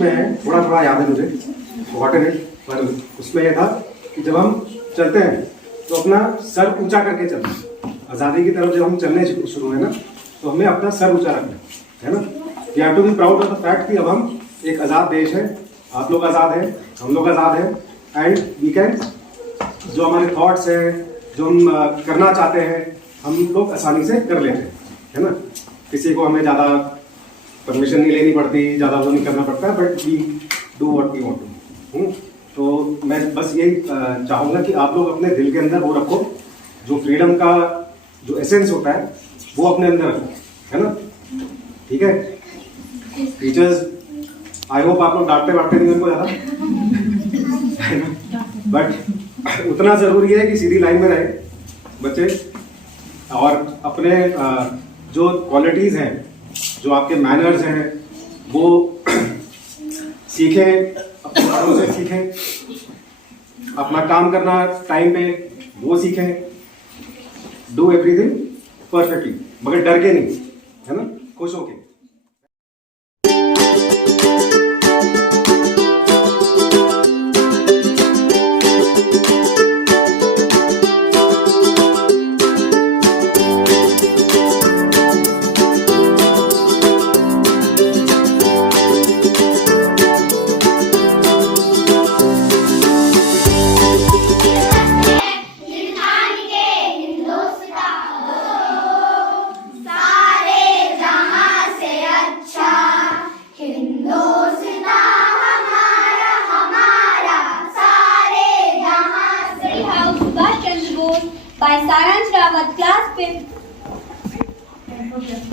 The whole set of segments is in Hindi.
उसमें है, थोड़ा थोड़ा याद है मुझे, फॉरगॉटन इट, पर उसमें यह था कि जब हम चलते हैं तो अपना सर ऊंचा करके चलना है। आज़ादी की तरफ जब हम चलने शुरू हुए ना, तो हमें अपना सर ऊंचा रखना है ना। We have to be proud of the fact कि अब हम एक आज़ाद देश है, आप लोग आज़ाद हैं, हम लोग आज़ाद हैं, एंड वी कैन, जो हमारे थॉट्स हैं, जो हम करना चाहते हैं, हम लोग आसानी से कर लेते हैं, है ना। किसी को हमें ज़्यादा परमिशन नहीं लेनी पड़ती, ज़्यादा वो नहीं करना पड़ता, but we do what we want to. तो मैं बस यही चाहूँगा कि आप लोग अपने दिल के अंदर वो रखो, जो फ्रीडम का जो एसेंस होता है वो अपने अंदर रखो, है ना। ठीक है टीचर्स, आई होप आप लोग डांटते वाटते नहीं उनको ज़्यादा, बट उतना ज़रूरी है कि सीधी लाइन में रहे बच्चे, और अपने जो क्वालिटीज़ हैं, जो आपके मैनर्स हैं, वो सीखें, अपने बड़ों से सीखें, अपना काम करना टाइम पे वो सीखें, डू एवरीथिंग परफेक्टली, मगर डर के नहीं, है ना, खुश होके। By Saransh Rawat, class 5th.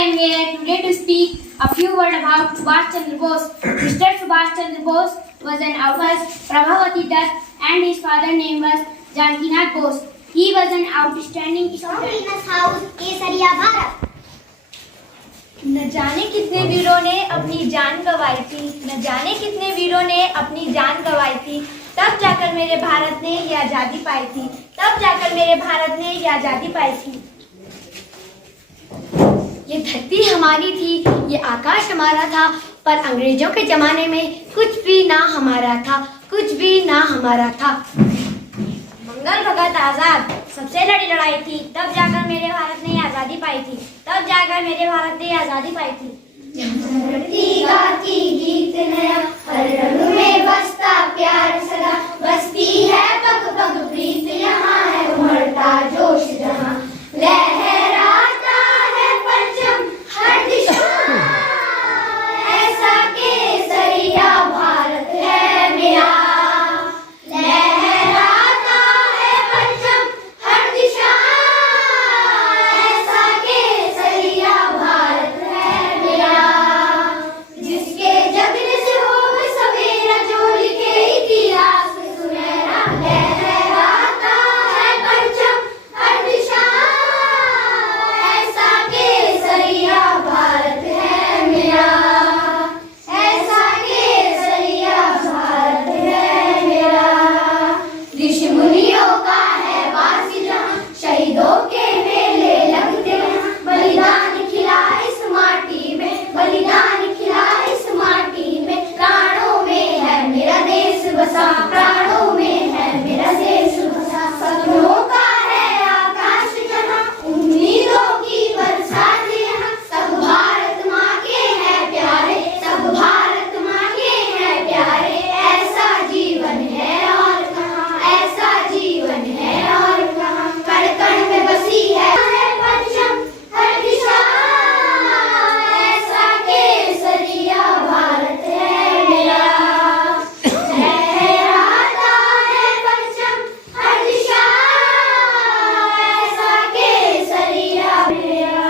I am here today to speak a few words about Subhash Chandra Bose. Mr. Subhash Chandra Bose was an outcast Prabhavati Dutt, and his father's name was Janakinath Bose. He was an outstanding student. House, केसरिया भारत। न जाने कितने वीरों ने अपनी जान गंवाई थी, न जाने कितने वीरों ने अपनी जान गंवाई थी, तब जाकर मेरे भारत ने ये आज़ादी पाई थी, तब जाकर मेरे भारत ने ये आज़ादी पाई थी। ये धरती हमारी थी, ये आकाश हमारा था, पर अंग्रेजों के ज़माने में कुछ भी ना हमारा था, कुछ भी ना हमारा था। मंगल भगत आज़ाद सबसे लड़ी लड़ाई थी, तब जाकर मेरे भारत ने आज़ादी पाई थी, तब जाकर मेरे भारत ने आज़ादी पाई थी। धरती गाती गीत नया, हर रंग में बसता प्यार सदा, बसती है पग पग प्रीत, यहाँ है उमड़ता जोश जहाँ, लहराता है परचम हर दिशा, ऐसा केसरिया भारत है मेरा, लहराता है परचम हर दिशा, ऐसा केसरिया भारत है मेरा, जिसके जगने से हो सवेरा, जो लिखे इतिहास में सुनहरा, लहराता है परचम हर दिशा, ऐसा केसरिया भारत है मेरा, ऐसा केसरिया भारत है मेरा। ऋषि मुनियों का है वास जहाँ, शहीदों के मेले लगते हैं, बलिदान खिला इस माटी में, बलिदान खिला इस माटी में, प्राणों में है मेरा देश बसा, प्राणों में है मेरा देश बसा, सपनों का है आकाश जहाँ, उम्मीदों की बरसात यहाँ, सब भारत माँ के हैं प्यारे, सब भारत माँ के हैं प्यारे, ऐसा जीवन है और कहाँ, ऐसा जीवन है और कहाँ, कण कण में बसी है परचम हर दिशा, ऐसा केसरिया भारत है मेरा, लहराता है परचम हर दिशा, ऐसा केसरिया मेरा।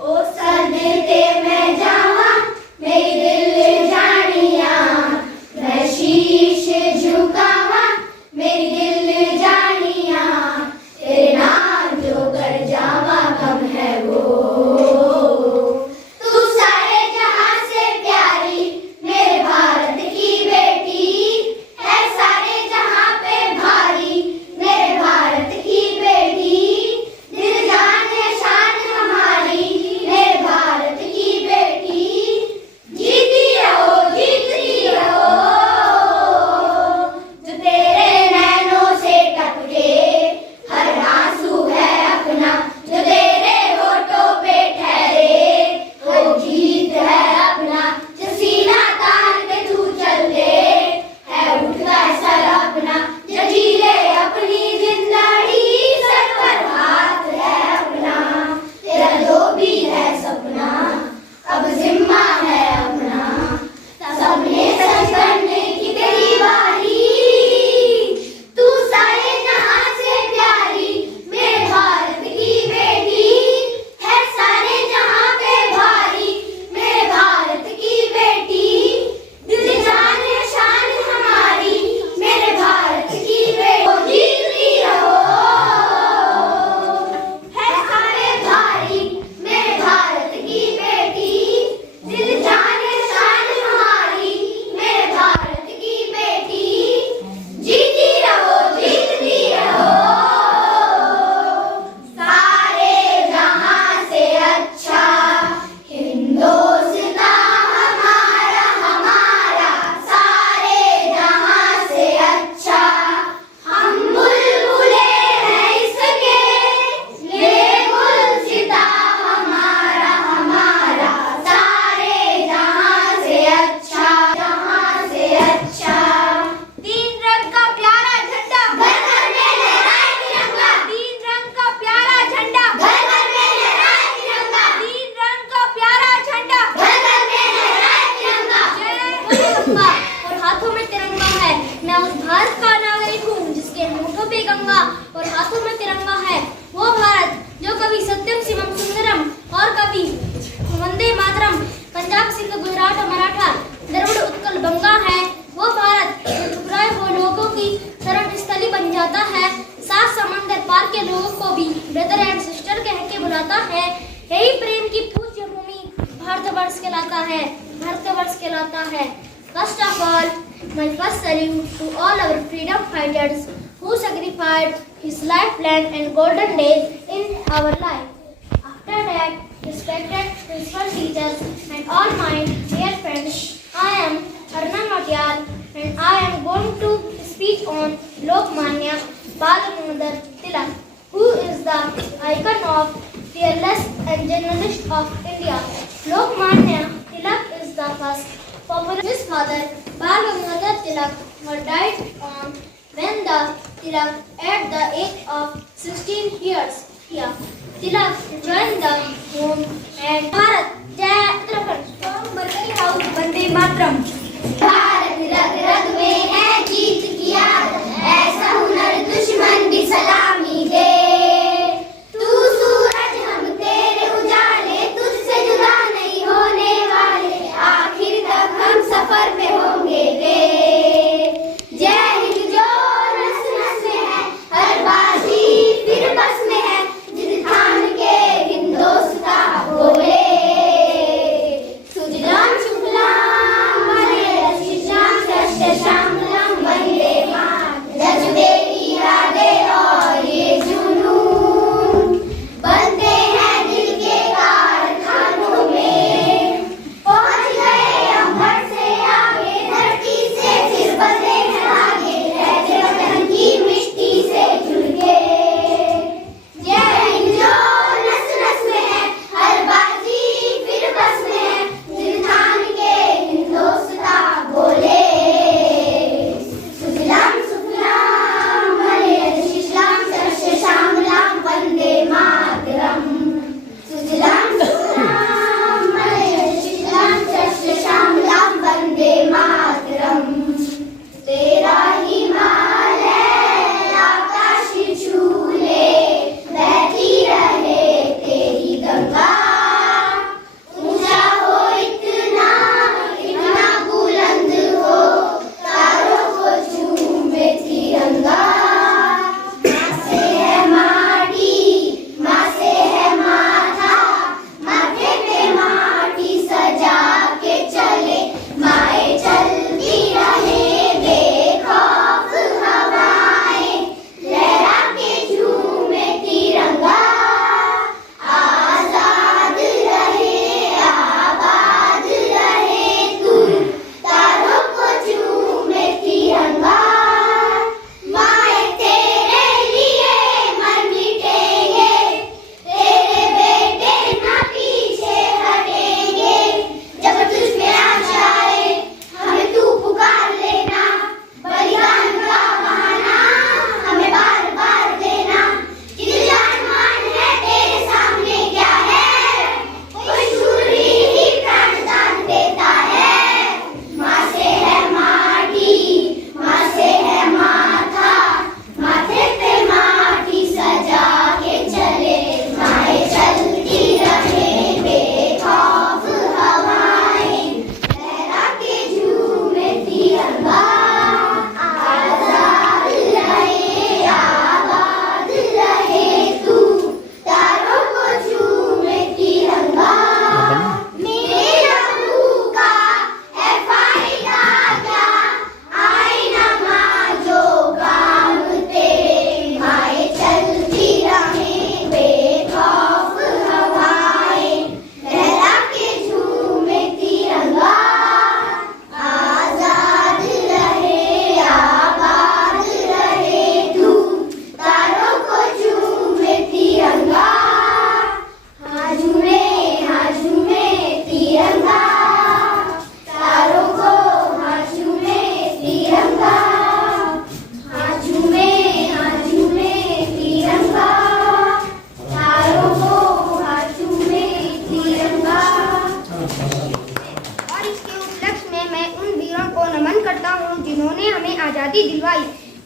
ओ सदके मैं जावां मेरी दिल जानिया, मैं शीश झुकावां मेरी दिल जानिया, तेरे नाम जो कर जावा कम है वो, तू सारे जहां से प्यारी मेरे भारत की बेटी, है सारे जहां पे भारी मेरे भारत की बेटी, दिल जान है शान हमारी मेरे भारत की बेटी, जीती रहो जीती भारत का नागरिक हूँ जिसके होठों पे गंगा और हाथों में तिरंगा है। वो भारत जो कभी सत्यम शिवम सुंदरम और कभी वंदे मातरम, पंजाब सिंध गुजरात और मराठा द्रविड़ उत्कल बंगा है। वो भारत जो ठुकराए हुए लोगों की शरण स्थली बन जाता है, सात समंदर पार के लोगों को भी ब्रदर एंड सिस्टर कह के बुलाता है। यही प्रेम की पूज्य भूमि भारतवर्ष कहलाता है, भारतवर्ष कहलाता है। First of all, my first salute to all our freedom fighters who sacrificed his lifeline and golden days in our life. After that, respected principal teachers and all my dear friends, I am Arna Matyal and I am going to speak on Lokmanya Bal Gangadhar Tilak, who is the icon of fearless and journalist of India. Lokmanya Tilak is the first popular. His father Bal Gangadhar Tilak was died on when the Tilak at the age of 16 years. Here, Tilak joined the home and Bharat Jai Uttarakhand from Mercury House Vande Mataram. Bharat रग रग में है जीत की याद, ऐसा हुनर दुश्मन भी सलामी दे। तू सूरज हम तेरे उजाले, तुझसे जुदा नहीं होने वाले, आखिर तक हम सफर में होंगे रे। जय हिंद जो नस नस में है, हर बाजी फिर बस में है, जिद ठान के हिंदोस्ता बोले। सुजलाम सुफलाम हरे रसीजा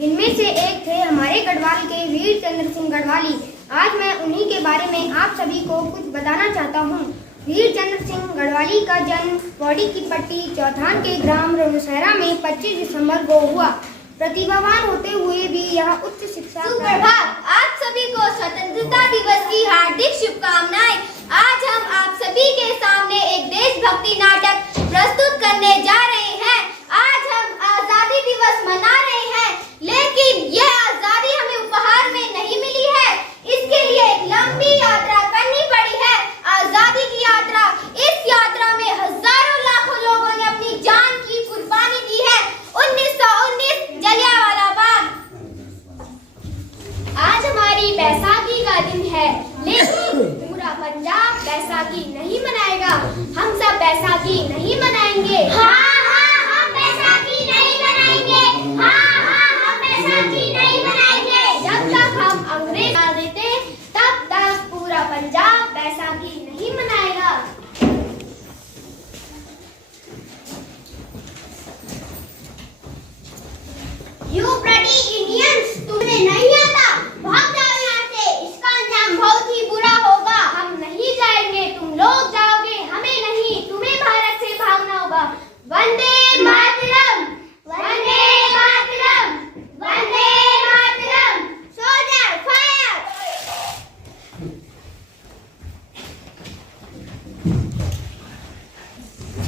इनमें से एक थे हमारे गढ़वाल के वीर चंद्र सिंह गढ़वाली। आज मैं उन्हीं के बारे में आप सभी को कुछ बताना चाहता हूँ। वीर चंद्र सिंह गढ़वाली का जन्म पौड़ी की पट्टी चौथान के ग्राम रोनसहरा में 25 दिसंबर को हुआ। प्रतिभावान होते हुए भी यह उच्च शिक्षा। सुप्रभात, आप सभी को स्वतंत्रता दिवस की हार्दिक शुभकामनाएं। आज हम आप सभी के सामने एक देशभक्ति नाटक प्रस्तुत करने जा रहे हैं। आज हम आजादी दिवस मना रहे हैं, लेकिन यह आजादी हमें उपहार में नहीं मिली है। इसके लिए एक लंबी यात्रा करनी पड़ी है, आजादी की यात्रा। इस यात्रा में हजारों लाखों लोगों ने अपनी जान की कुर्बानी दी है। 1919 जलियांवाला बाग। आज हमारी बैसाखी का दिन है, लेकिन पूरा पंजाब बैसाखी नहीं मनाएगा। हम सब बैसाखी नहीं मनाएंगे। हम बैसाखी नहीं मनाएंगे। हम बैसाखी नहीं मनाएंगे। जब तक हम अंग्रेज ना देते, तब तक पूरा पंजाब बैसाखी नहीं मनाएगा। You bloody Indians, तुम्हें नहीं आता, भाग जाओ यहाँ से। इसका अंजाम बहुत ही बुरा होगा। हम नहीं जाएंगे, तुम लोग जाओगे, हमें नहीं, तुम्हें भारत से भागना होगा। वंदे मातरम, वंदे मातरम, वंदे मातरम। Soldier fire.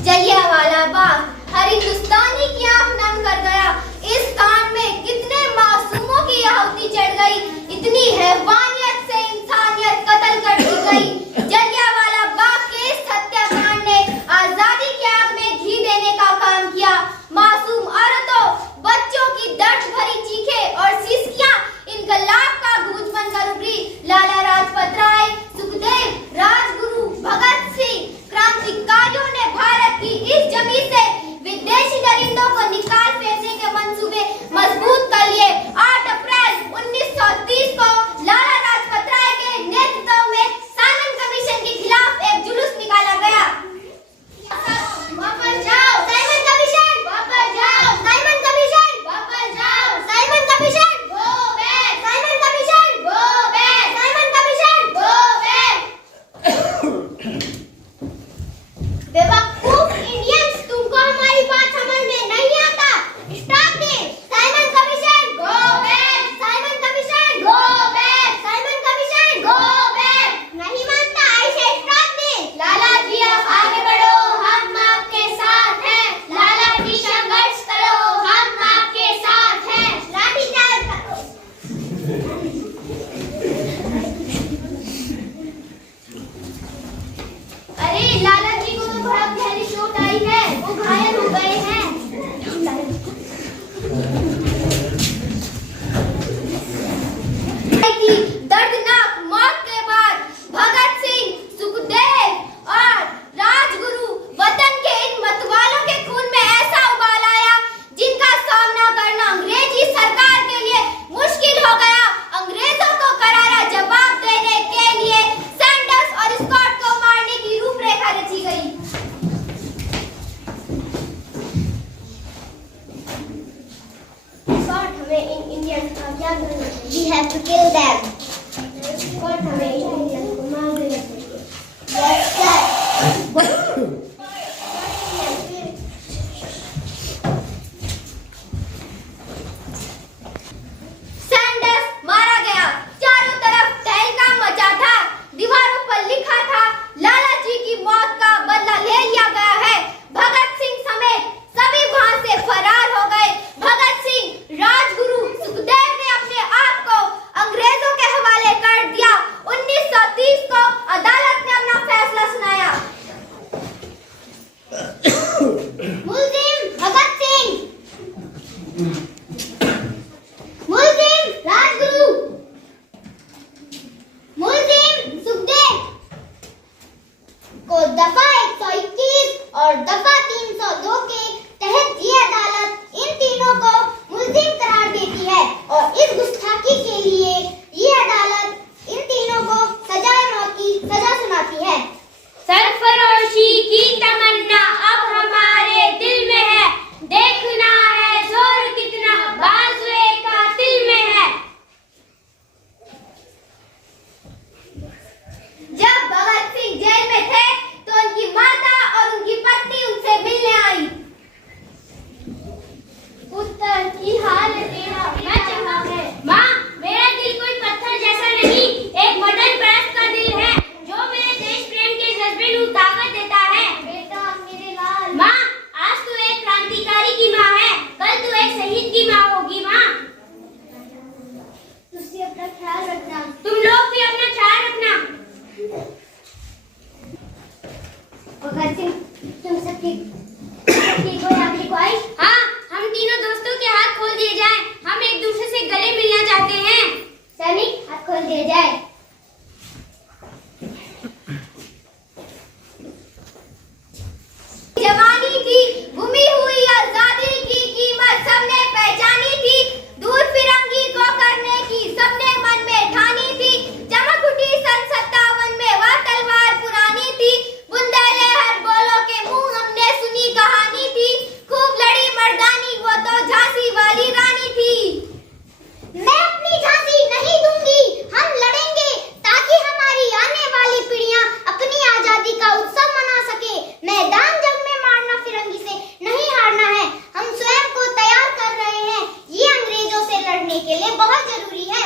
जलियांवाला बाग हर हिंदुस्तानी की आंख नम कर गया। इस कांड में कितने मासूमों की आहुति चढ़ गई, इतनी हैवानियत से इंसानियत कत्ल कर दी गई। जलियांवाला बाग के इस हत्याकांड ने आजादी की आग में घी देने का काम किया। मासूम औरतों, बच्चों की दर्द भरी चीखें और सिसकियां इनकलाब का गूंज बनकर उभरी। लाला लाजपत राय, सुखदेव, राजगुरु, भगत सिंह, क्रांतिकारियों ने भारत की इस जमीन से विदेशी दरिंदों को निकाल फेंकने के मंसूबे मजबूत कर लिए। 8 अप्रैल 1930 को लाला लाजपत राय के नेतृत्व में साइमन कमीशन के खिलाफ एक जुलूस निकाला गया। वापस जाओ साइमन कमीशन, वापस जाओ साइमन कमीशन, वापस जाओ Simon commission, go back Simon commission, go back Simon commission, go back. बेवकूफ इंडियंस, तुमको हमारी बात समझ में नहीं आता। Stop the Simon commission, go back Simon commission, go back Simon commission, go back. नहीं मानता, ऐसे स्टॉप दे। लाला जी आप आगे बढ़ो, हम आपके साथ हैं। लाला जी संघर्ष करो, हम आपके साथ हैं। लाठीचार्ज करो। अरे लाला जी को तो बहुत गहरी चोट आई है, वो घायल हो गए हैं। दर्दनाक मौत के बाद भगत सिंह, सुखदेव और राजगुरु वतन के इन मतवालों के खून में ऐसा उबाल आया, जिनका सामना करना अंग्रेजी सरकार के लिए मुश्किल हो गया। अंग्रेजों को करारा जवाब देने के लिए सैंडर्स और स्कॉट को मारने की रूपरेखा रची गई। स्कॉट हमें इन इंडियंस का क्या करना चाहिए? We have to kill them. Scott हमें इन इंडियंस को मार देना चाहिए। Yes, sir. सैंडर्स मारा गया। चारों तरफ तहलका मचा था। दीवारों पर लिखा था, लाला जी की मौत का बदला ले लिया गया है। भगत सिंह समेत सभी वहां से फरार हो गए। भगत सिंह, राजगुरु, सुखदेव ने अपने आप को अंग्रेजों के हवाले कर दिया। 1930 बहुत जरूरी है।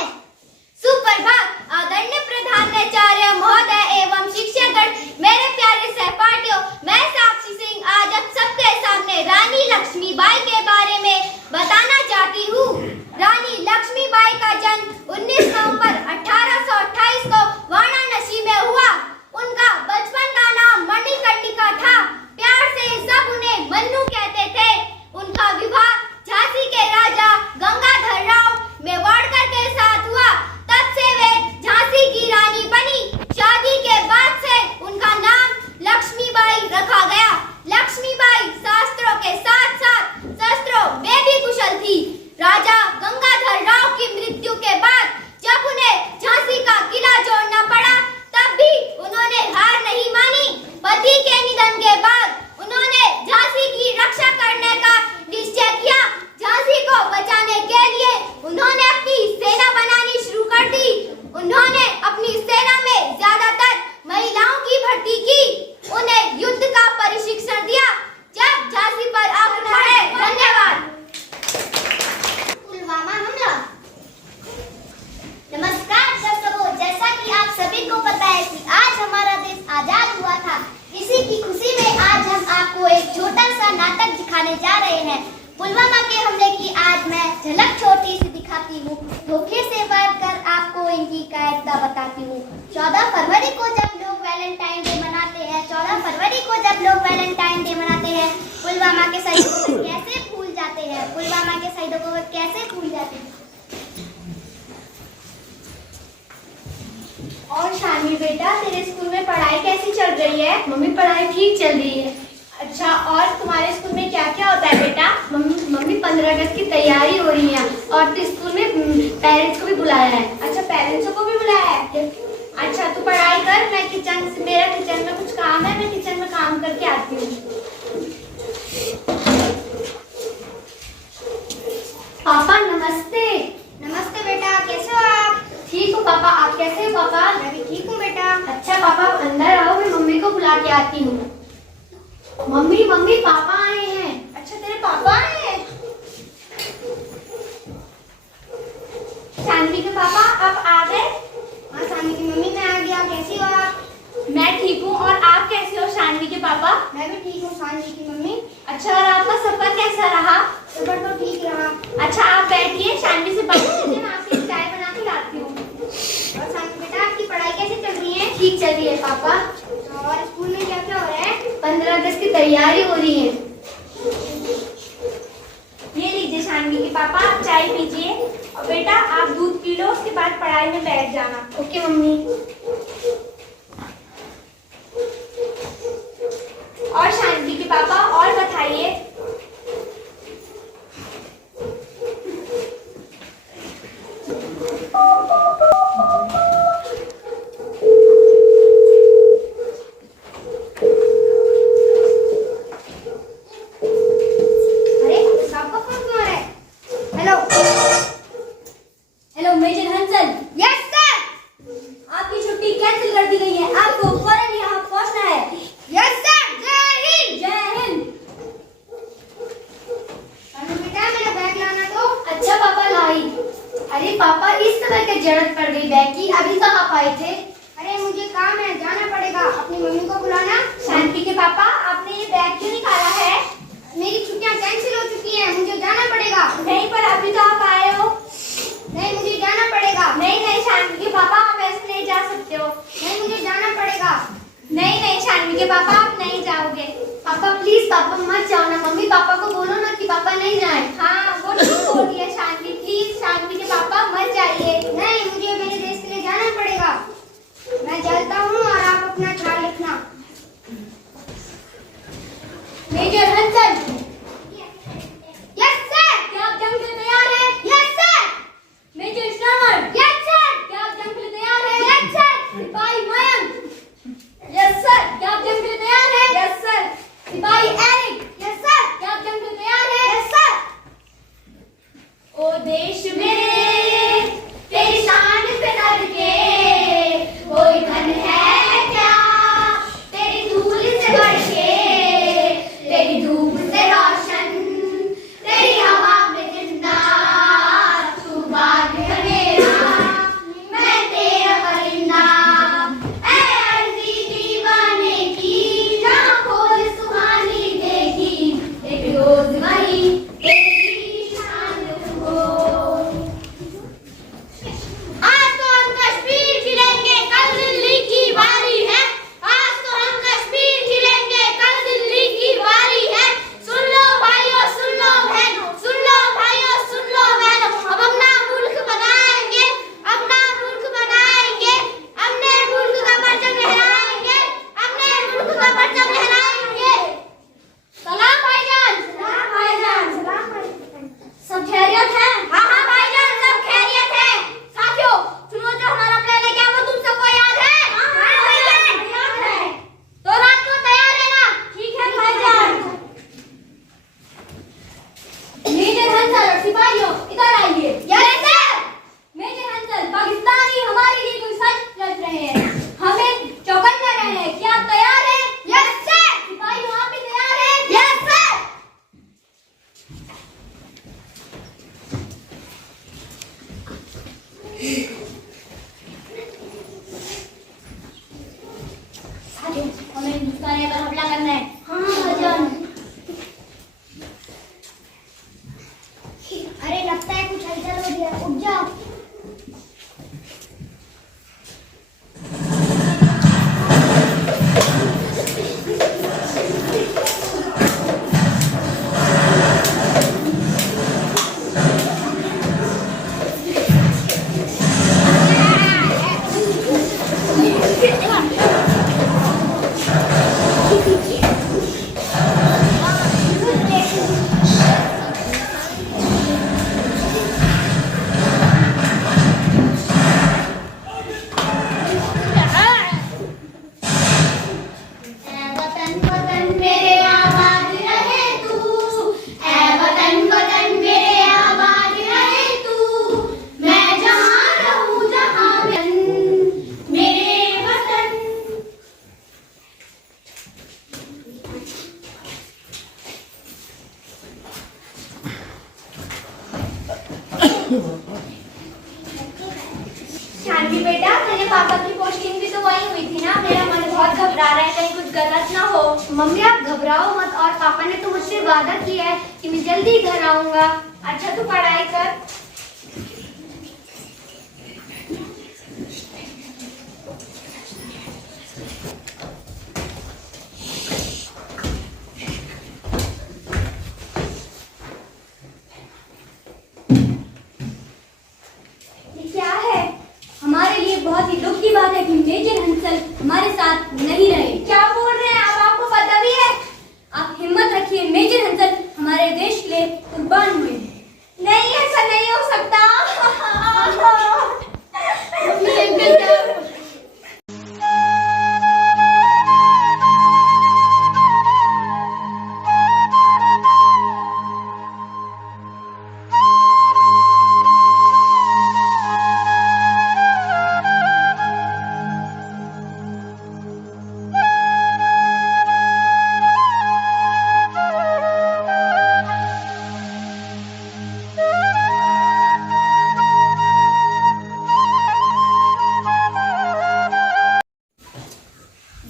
सुप्रभात आदरणीय प्रधानाचार्य महोदय एवं शिक्षकगण, मेरे प्यारे सहपाठियों, मैं साक्षी सिंह आज आप सबके सामने रानी लक्ष्मीबाई के बारे में बताना चाहती हूँ। रानी लक्ष्मीबाई का जन्म 19 नवंबर 1828 को वाराणसी में हुआ। उनका बचपन का नाम मणिकर्णिका था। प्यार से सब उन्हें मन्नू कहते थे। उनका विवाह झांसी के राजा गंगाधर राव मेवाड़कर के साथ हुआ। तब से वे झांसी की रानी बनी। शादी के बाद से उनका नाम लक्ष्मीबाई रखा गया। लक्ष्मीबाई शास्त्रों के साथ साथ शस्त्रों में भी कुशल थी। राजा गंगाधर राव की मृत्यु के बाद जब उन्हें झांसी का किला जोड़ना पड़ा, तब भी उन्होंने हार नहीं मानी। पति के निधन के बाद उन्होंने झांसी की रक्षा करने का निश्चय किया। झांसी को बचाने के लिए उन्होंने अपनी सेना बनानी शुरू कर दी। उन्होंने अपनी सेना में ज्यादातर महिलाओं की भर्ती की। उन्हें युद्ध का प्रशिक्षण दिया जब झांसी पर आक्रमण बढ़े। धन्यवाद। पुलवामा हमला। नमस्कार दर्शकों, जैसा कि आप सभी को पता है कि आज हमारा देश आजाद हुआ था। इसी की खुशी में आज हम आपको एक छोटा सा नाटक दिखाने जा रहे हैं। पुलवामा के हमले की आज मैं झलक छोटी सी दिखाती हूँ। धोखे से वार कर आपको इनकी कायरता बताती हूँ। 14 फरवरी को जब लोग वैलेंटाइन डे मनाते हैं, 14 फरवरी को जब लोग वैलेंटाइन डे मनाते हैं, पुलवामा के शहीदों को कैसे भूल जाते हैं? पुलवामा के शहीदों को कैसे भूल जाते हैं? और शानी बेटा, तेरे स्कूल में पढ़ाई कैसी चल रही है? मम्मी पढ़ाई ठीक चल रही है। अच्छा, और तुम्हारे स्कूल में क्या क्या होता है बेटा? मम्मी 15 अगस्त की तैयारी हो रही है और तो स्कूल में पेरेंट्स को भी बुलाया है। अच्छा, पेरेंट्सों को भी बुलाया है। अच्छा, तू पढ़ाई कर, मैं मेरा किचन में कुछ काम है, मैं किचन में काम करके आती हूँ। पापा नमस्ते। नमस्ते बेटा, कैसे हो आप? ठीक हो पापा, आप कैसे हो पापा? मैं भी ठीक हूँ बेटा। अच्छा पापा अंदर आओ, मैं मम्मी को बुला के आती हूँ। मम्मी पापा आए हैं। अच्छा, तेरे पापा आए हैं? शानवी के पापा आप आ गए? हाँ शानवी की मम्मी, मैं आ गया। कैसी हो आप? मैं ठीक हूँ, और आप कैसे हो शानवी के पापा? मैं भी ठीक हूँ शानवी की मम्मी। अच्छा, और आपका सफर कैसा रहा? सफर तो ठीक रहा। अच्छा, आप बैठिए, शानवी से बात करते हैं, मैं आपके लिए चाय बना के लाती हूँ। और शानवी बेटा, आपकी पढ़ाई कैसे चल रही है? ठीक चल रही है पापा। और स्कूल में क्या क्या हो रहा है? 15 अगस्त की तैयारी हो रही है। ये लीजिए शानवी के पापा, आप चाय पीजिए। और बेटा आप दूध पी लो, उसके बाद पढ़ाई में बैठ जाना। Okay mummy. और शानवी के पापा, और बताइए। Hello major Hansal. Yes sir. आपकी छुट्टी कैंसिल कर दी गई है, आपको फौरन यहाँ पहुँचना है। Yes sir. जय हिंद। जय हिंद। बेटा मेरा बैग लाना तो। अच्छा पापा लाई। अरे पापा इस समय क्या जरूरत पड़ गई बैग की? अभी तक आप आए थे। अरे मुझे काम है, जाना पड़ेगा। अपनी मम्मी को बुलाना। शानवी के पापा, आपने ये बैग क्यों निकाला है? मेरी छुट्टियाँ कैंसिल हो चुकी हैं, मुझे जाना पड़ेगा। नहीं, पर अभी तो आप आए हो। नहीं, मुझे जाना पड़ेगा। नहीं शानवी के पापा, आप ऐसे नहीं जा सकते हो। नहीं, मुझे जाना पड़ेगा। नहीं शानवी के पापा, आप नहीं जाओगे। पापा प्लीज, पापा मत जाओ ना। मम्मी पापा को बोलो ना कि पापा नहीं जाए। हाँ, वो ठीक हो रही है शानवी। प्लीज शानवी के पापा मत जाइए। नहीं, मुझे मेरे देश के लिए जाना पड़ेगा। मैं चलता हूँ और आप अपना ख्याल रखना। मेजर हंसल। Yes sir. क्या आप जंग के लिए तैयार हैं? Yes sir. Major Shravan. Yes sir. क्या आप जंग के लिए तैयार हैं? Yes sir. सिपाही मयंक। Yes sir. क्या आप जंग के लिए तैयार हैं? Yes sir. सिपाही एरिक। Yes sir. क्या आप जंग के लिए तैयार हैं? Yes sir. ओ देश मेरे, तेरी शान पे करके कोई धन है क्या तेरी धूल से बढ़ के, तेरी धूप से रोशन, तेरी हवा में जिंदा तू बाग है। हमें हिंदुस्तानियों पर हमला करना है। हाँ भाईजान। अरे लगता है कुछ हलचल हो गया, उठ जाओ। वतन वतन मेरे आबाद रहे तू, ऐ वतन वतन मेरे आबाद रहे तू, मैं जहाँ रहूँ जहाँ मेरे वतन। शांति बेटा, तेरे पापा की पोस्टिंग भी तो वही हुई थी ना। मेरा मन बहुत घबरा रहा है, कहीं कुछ गलत ना हो। मम्मी आप घबराओ मत, और पापा ने तो मुझसे वादा किया है कि मैं जल्दी घर आऊंगा। अच्छा तू पढ़ाई कर। ये क्या है? हमारे लिए बहुत ही दुख की बात है कि मेजर हंसल हमारे साथ नहीं रहे। क्या बोल रहे हैं आप? आपको पता भी है? आप हिम्मत रखिए, मेजर हंसल हमारे देश के लिए कुर्बान हुए हैं। नहीं, ऐसा नहीं हो सकता।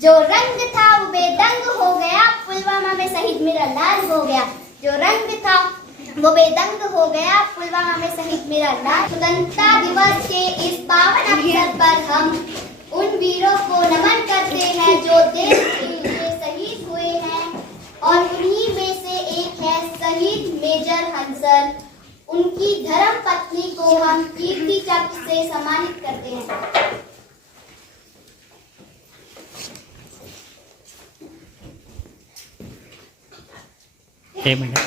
जो रंग था वो बेदंग हो गया, पुलवामा में शहीद मेरा लाल हो गया। जो रंग था वो बेदंग हो गया, पुलवामा में शहीद मेरा लाल। स्वतंत्रता दिवस के इस पावन अवसर पर हम उन वीरों को नमन करते हैं जो देश के लिए शहीद हुए हैं, और उन्हीं में से एक है शहीद मेजर हंसल। उनकी धर्म पत्नी को हम कीर्ति चक्र से सम्मानित करते हैं। एक मिनट।